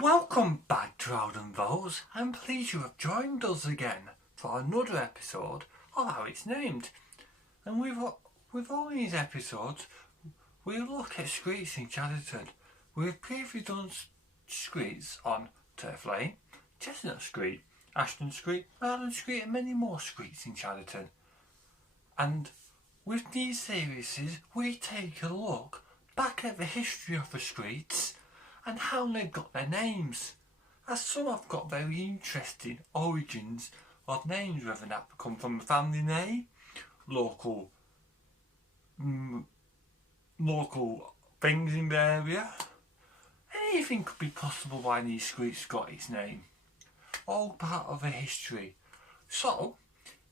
Welcome back to Oldham Voles. I'm pleased you have joined us again for another episode of How It's Named. And with all these episodes, we'll look at streets in Chadderton. We've previously done streets on Turf Lane, Chestnut Street, Ashton Street, Marlon Street and many more streets in Chadderton. And with these series, we take a look back at the history of the streets and how they've got their names, as some have got very interesting origins of names, whether that come from a family name, local things in the area. Anything could be possible why these streets got its name. All part of the history. So,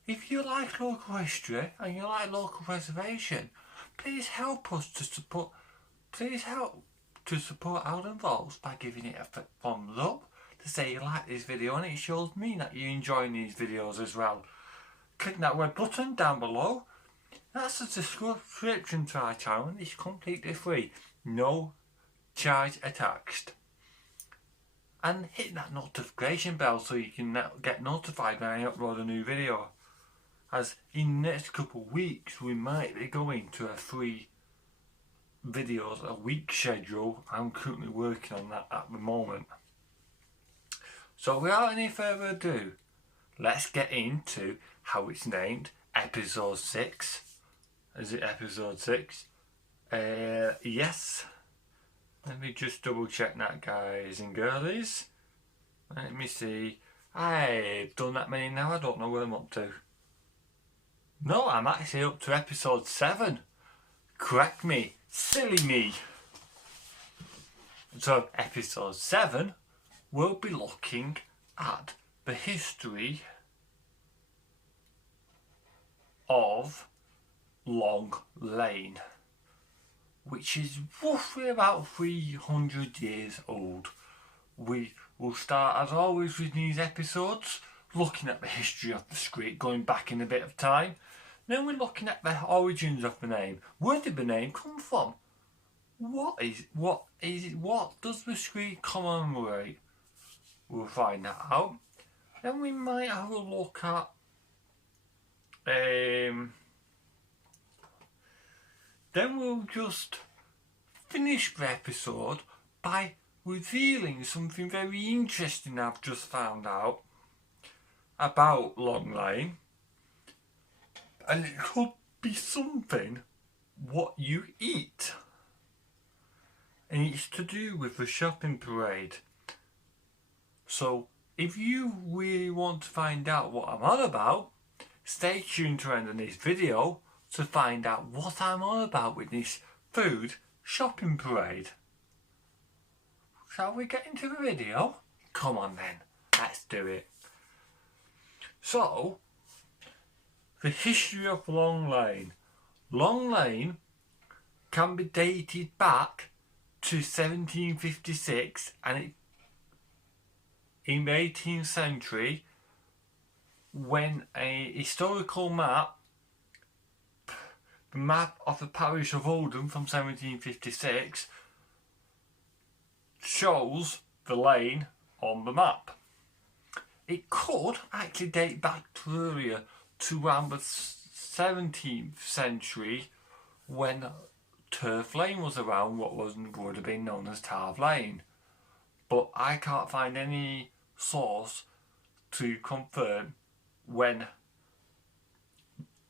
if you like local history and you like local preservation, please help us to support. Please help to support Oldham Voles by giving it a thumbs up to say you like this video, and it shows me that you're enjoying these videos as well. Click that red button down below. That's a subscription to our channel. It's completely free, no charge attached. And hit that notification bell so you can get notified when I upload a new video. As in the next couple of weeks we might be going to a free videos a week schedule. I'm currently working on that at the moment. So without any further ado, let's get into How It's Named, episode 6. Is it episode 6? Yes. Let me just double check that, guys and girlies. Let me see. I've done that many now, I don't know where I'm up to. No, I'm actually up to episode 7. Correct me. Silly me. So episode 7 we'll be looking at the history of Long Lane, which is roughly about 300 years old. We will start as always with these episodes looking at the history of the street, going back in a bit of time. Then we're looking at the origins of the name. Where did the name come from? What does the street commemorate? We'll find that out. Then we might have a look at then we'll just finish the episode by revealing something very interesting I've just found out about Long Lane. And it could be something what you eat. And it's to do with the shopping parade. So if you really want to find out what I'm on about, stay tuned to the end of this video to find out what I'm on about with this food shopping parade. Shall we get into the video? Come on then, let's do it. So, the history of Long Lane. Long Lane can be dated back to 1756, and it in the 18th century when a historical map, the map of the parish of Oldham from 1756, shows the lane on the map. It could actually date back to earlier, to around the 17th century when Turf Lane was around, what would have been known as Tarv Lane. But I can't find any source to confirm when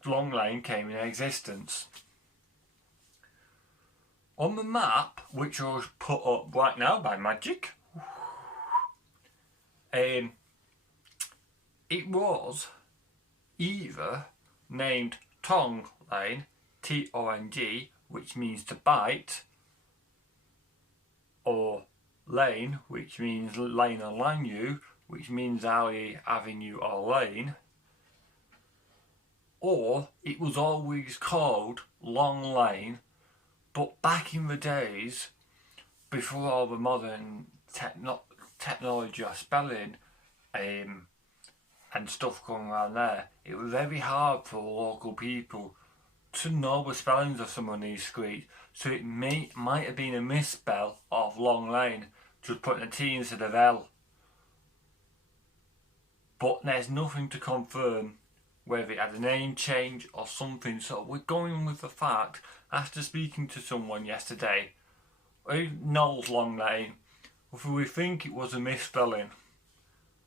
Long Lane came in existence. On the map, which was put up right now by magic, it was either named Tong Lane, T-O-N-G, which means to bite, or Lane, which means lane or laneu, which means alley, avenue or lane, or it was always called Long Lane. But back in the days, before all the modern technology of spelling and stuff going around there, it was very hard for local people to know the spellings of some of these streets. So it might have been a misspell of Long Lane. just putting a T instead of L. But there's nothing to confirm whether it had a name change or something, so we're going with the fact, after speaking to someone yesterday who knows Long Lane, whether we think it was a misspelling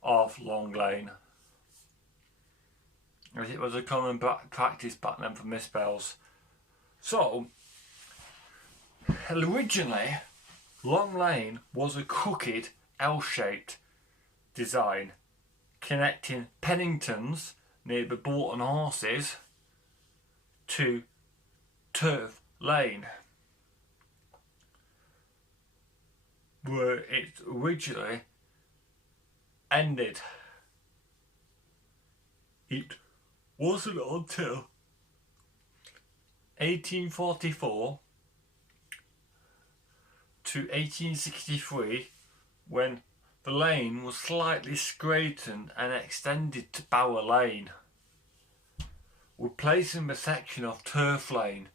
of Long Lane, as it was a common practice back then for misspells. So, originally, Long Lane was a crooked L-shaped design connecting Pennington's near the Bolton Horses to Turf Lane, where it originally ended. It wasn't until 1844 to 1863 when the lane was slightly straightened and extended to Bower Lane, replacing the section of Turf Lane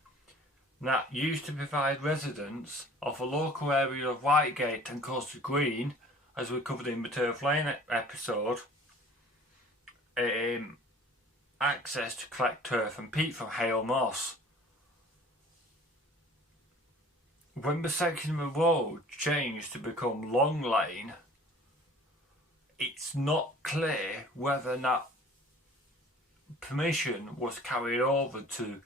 that used to provide residents of the local area of Whitegate and Coastal Green, as we covered in the Turf Lane episode, access to collect turf and peat from Hale Moss. When the section of the road changed to become Long Lane, it's not clear whether that permission was carried over to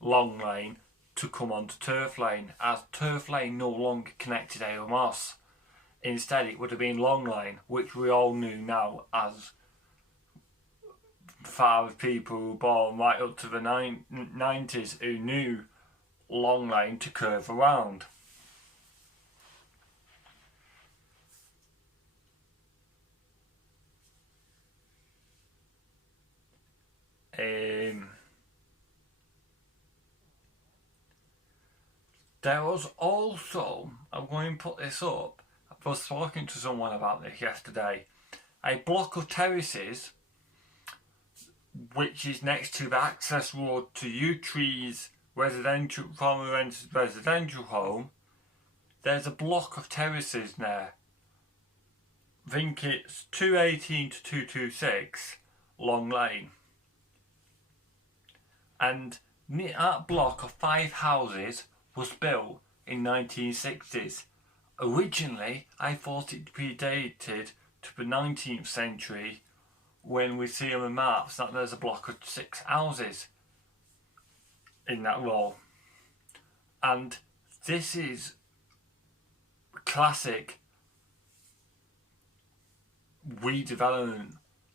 Long Lane to come onto Turf Lane, as Turf Lane no longer connected Hale Moss. Instead, it would have been Long Lane, which we all knew now as far as people who were born right up to the 90s who knew Long Lane to curve around. There was also, I'm going to put this up, I was talking to someone about this yesterday, a block of terraces which is next to the access road to Yew Tree's residential, former residential home. There's a block of terraces there. I think it's 218 to 226 Long Lane. And that block of 5 houses was built in 1960s. Originally, I thought it predated to the 19th century when we see on the maps that there's a block of 6 houses in that row. And this is classic redevelopment.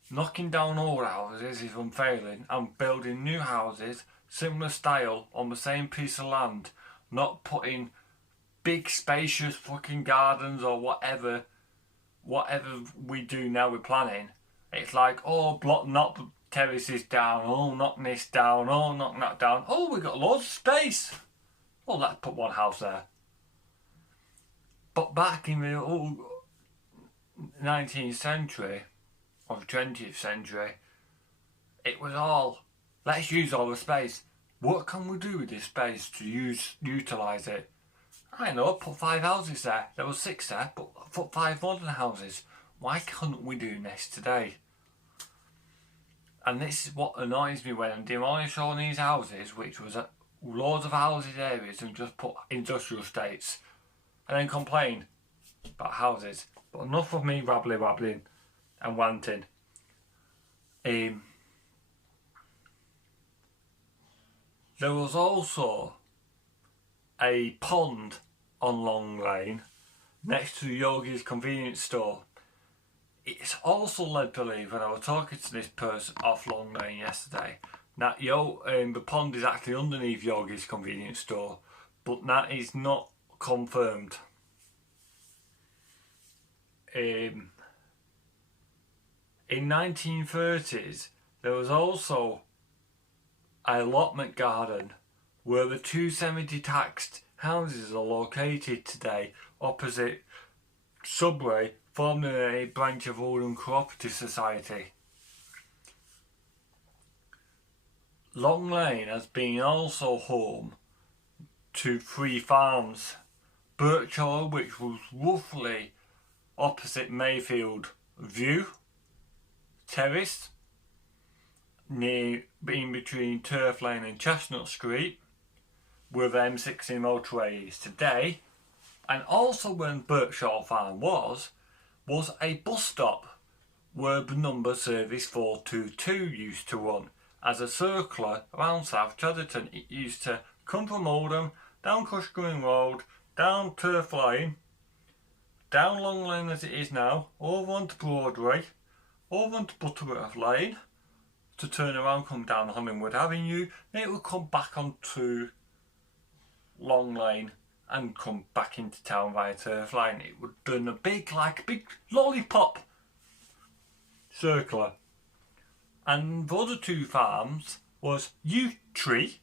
Knocking down old houses is unfailing and building new houses similar style on the same piece of land, not putting big spacious fucking gardens or whatever we do now with planning. It's like, oh, knock the terraces down, oh, knock this down, oh, knock that down, oh, we got loads of space, well, let's put one house there. But back in the old 19th century or 20th century, it was all, let's use all the space. What can we do with this space to utilise it? I know, put 5 houses there. There was 6 there, but put 5 modern houses. Why couldn't we do this today? And this is what annoys me when I'm demolishing all these houses, which was loads of houses areas, and just put industrial estates, and then complain about houses. But enough of me rabbling and wanting. There was also a pond on Long Lane next to Yogi's convenience store. It's also led to believe, when I was talking to this person off Long Lane yesterday, that the pond is actually underneath Yogi's convenience store, but that is not confirmed. In 1930s, there was also a allotment garden where the 2 semi-detached houses are located today opposite Subway, formerly a branch of Oldham Cooperative Society. Long Lane has been also home to 3 farms. Birchall, which was roughly opposite Mayfield View Terrace, in between Turf Lane and Chestnut Street, where the M60 motorway is today, and also when Berkshire Farm was a bus stop where the number service 422 used to run as a circular around South Chadderton. It used to come from Oldham, down Cush Green Road, down Turf Lane, down Long Lane as it is now, over onto Broadway, over onto Butterworth Lane, to turn around, come down Hollingwood Avenue, then it would come back onto Long Lane and come back into town via Turf Lane. It would do a big lollipop circular. And the other two farms was Yew Tree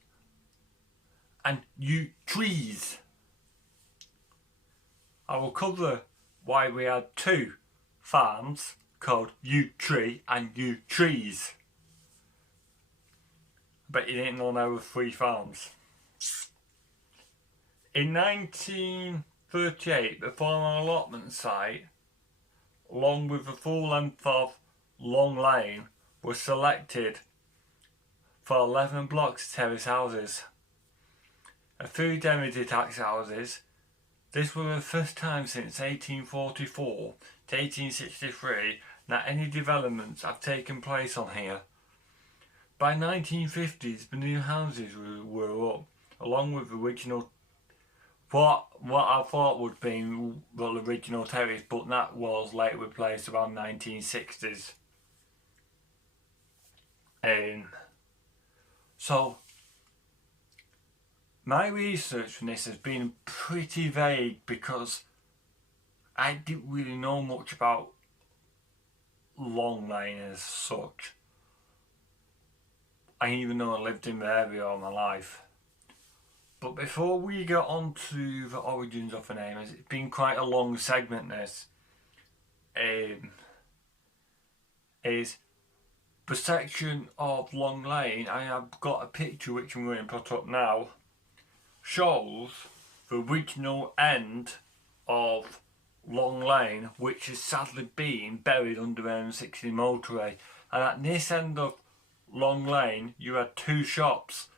and Yew Trees. I will cover why we had two farms called Yew Tree and Yew Trees. But you didn't know there were three farms. In 1938, the former allotment site, along with the full length of Long Lane, was selected for 11 blocks of terrace houses. A few demi-detached houses. This was the first time since 1844 to 1863 that any developments have taken place on here. By 1950s, the new houses were up, along with the original, what I thought would be the original terrace, but that was later replaced around 1960s. So, my research for this has been pretty vague because I didn't really know much about Long Lane as such. I didn't even know I lived in the area all my life. But before we get on to the origins of the name, as it's been quite a long segment this, is the section of Long Lane. I have got a picture which I'm going to put up now, shows the original end of Long Lane, which has sadly been buried under the M60 motorway. And at this end of Long Lane, you had two shops,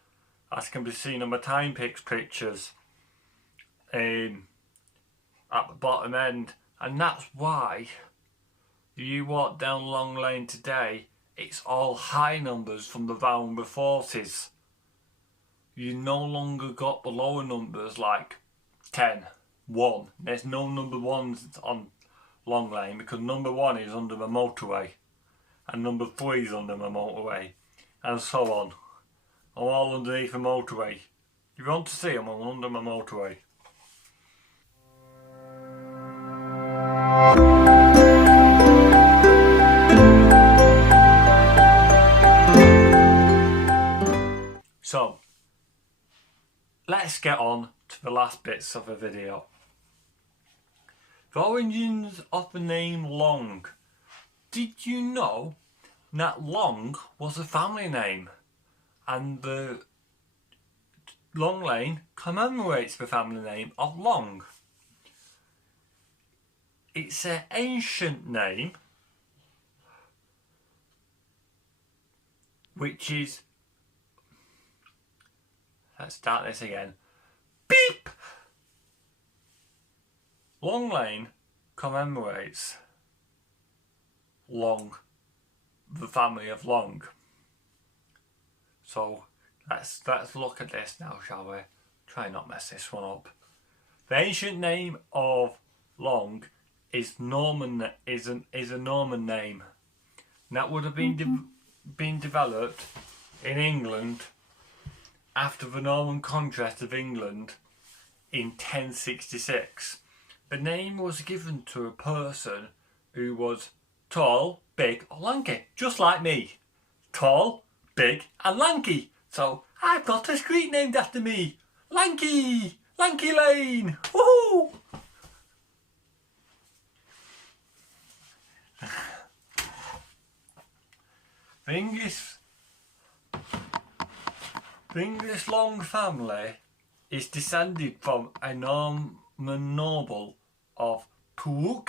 as can be seen on my Timepix pictures, at the bottom end. And that's why you walk down Long Lane today, it's all high numbers from the round the 40s. You no longer got the lower numbers like 10, 1. There's no number ones on Long Lane because number 1 is under the motorway and number 3 is under the motorway, and so on. I'm all underneath the motorway. If you want to see them, I'm under my motorway. So, let's get on to the last bits of the video. The origins of the name Long. Did you know that Long was a family name? And the Long Lane commemorates the family name of Long. It's an ancient name which is, let's start this again. Beep! Long Lane commemorates Long, the family of Long. So let's look at this now, shall we? Try not mess this one up. The ancient name of Long is Norman. Is a Norman name. And that would have been developed in England after the Norman conquest of England in 1066. The name was given to a person who was tall, big, or lanky, just like me. Tall, big, and lanky. So I've got a street named after me. Lanky! Lanky Lane! Woohoo! The English Long family is descended from a Norman noble of Pugh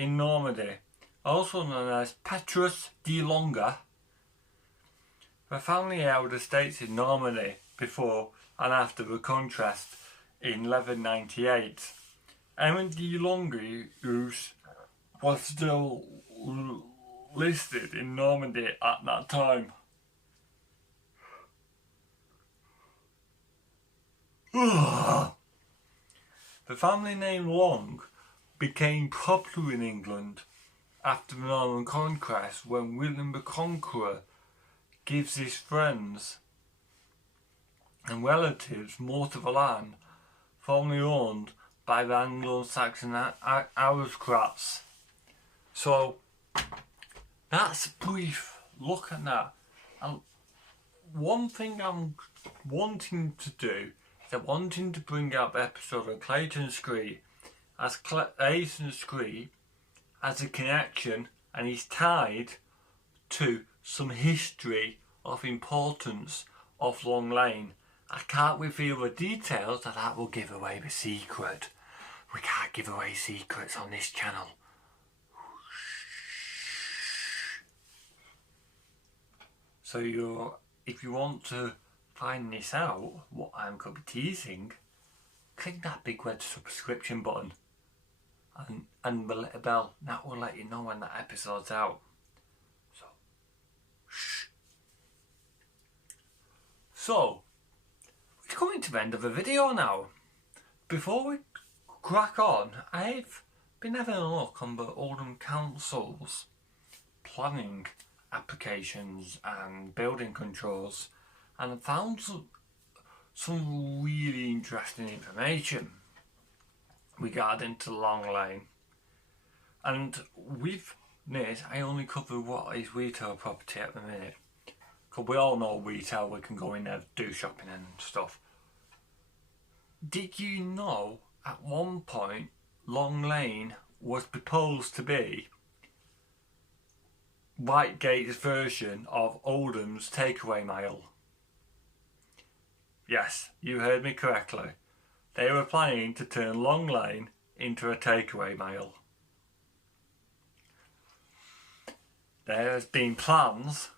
in Normandy, also known as Petrus de Longa. The family held estates in Normandy before and after the contrast in 1198. Edmund de Longueus was still listed in Normandy at that time. The family name Long became popular in England after the Norman conquest when William the Conqueror gives his friends and relatives most of the land formerly owned by the Anglo-Saxon aristocrats. So that's a brief look at that. And one thing I'm wanting to do is I'm wanting to bring up the episode of Clayton Street, as Clayton Street has a connection and is tied to some history of importance of Long Lane. I can't reveal the details, as that will give away the secret. We can't give away secrets on this channel. So if you want to find this out, what I'm going to be teasing, click that big red subscription button and the little bell. That will let you know when that episode's out. So, shh. So, we're coming to the end of the video now. Before we crack on, I've been having a look on the Oldham Council's planning applications and building controls, and I found some really interesting information regarding to Long Lane. And with this, I only cover what is retail property at the minute, because we all know retail, we can go in there, do shopping and stuff. Did you know at one point Long Lane was proposed to be Whitegate's version of Oldham's takeaway mile? Yes, you heard me correctly. They were planning to turn Long Lane into a takeaway mile. There has been plans,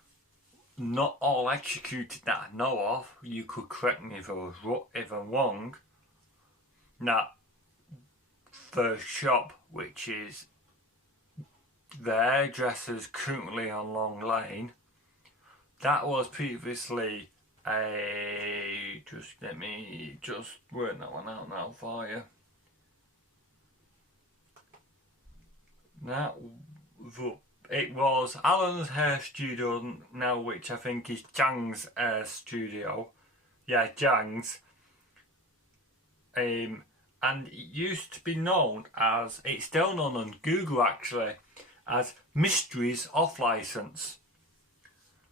not all executed that I know of. You could correct me if I'm wrong. Now, the shop, which is the hairdresser's currently on Long Lane, that was previously let me work that one out now for you. It was Alan's hair studio now, which I think is Jang's hair studio. Yeah, Jang's. And it used to be known as, it's still known on Google actually, as Mysteries Off Licence.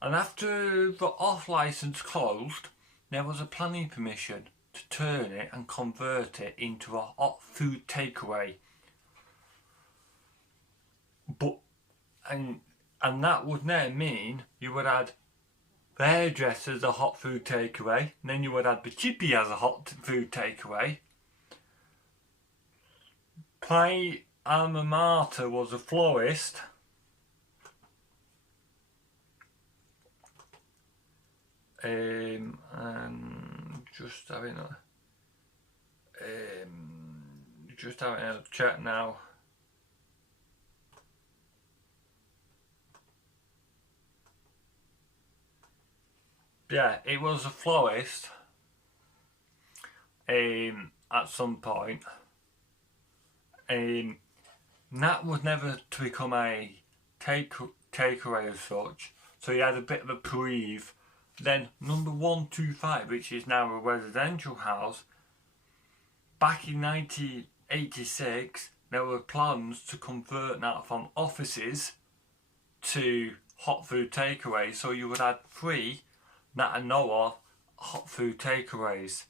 And after the off licence closed, there was a planning permission to turn it and convert it into a hot food takeaway. And that would now mean you would add the hairdresser as a hot food takeaway, and then you would add the chippy as a hot food takeaway. My alma mater was a florist. And just having a chat now. Yeah, it was a florist at some point. That was never to become a takeaway as such. So he had a bit of a brief. Then number 125, which is now a residential house, back in 1986 there were plans to convert that from offices to hot food takeaways, so you would add 3 that I know of hot food takeaways.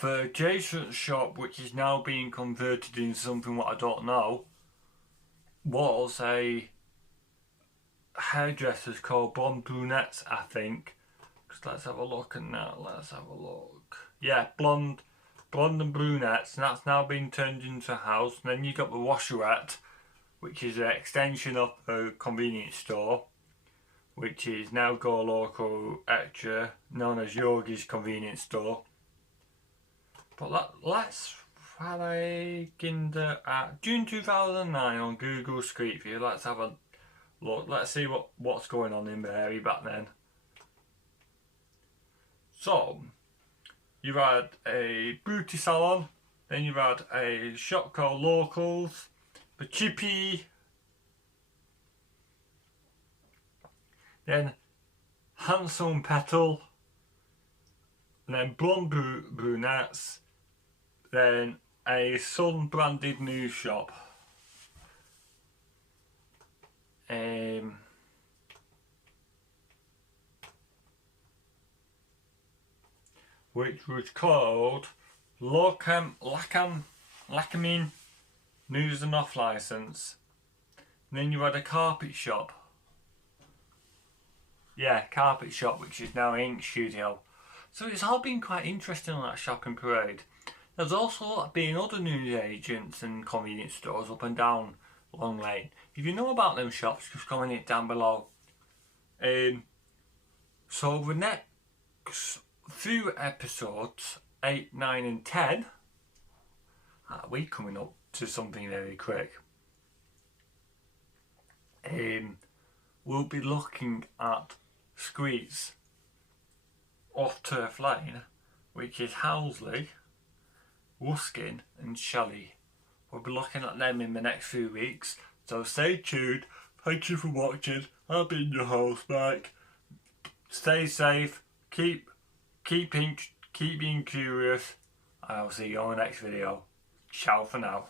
The adjacent shop, which is now being converted into something what I don't know, was a hairdressers called Blonde Brunettes, I think. Let's have a look at that. Let's have a look. Yeah, Blonde blonde and brunettes, and that's now been turned into a house. And then you've got the washerette, which is an extension of a convenience store, which is now Go Local Extra, known as Yogi's Convenience Store. But let's have a gander at June 2009 on Google Street View. Let's have a look. Let's see what's going on in the area back then. So, you've had a beauty salon, then you've had a shop called Locals, the Chippy, then Handsome Petal, and then Blonde Brunettes, then a Sun branded news shop. Which was called Lackham News and Off Licence. And then you had a carpet shop. Yeah, carpet shop, which is now Ink Studio. So it's all been quite interesting on that shopping parade. There's also been other news agents and convenience stores up and down Long Lane. If you know about them shops, just comment it down below. So the next few episodes, 8, 9 and 10, we're coming up to something very quick. We'll be looking at streets off Turf Lane, which is Housley, Ruskin and Shelley. We'll be looking at them in the next few weeks, so stay tuned. Thank you for watching. I've been your host, Mike. Stay safe, keep being curious, and I'll see you on the next video. Ciao for now.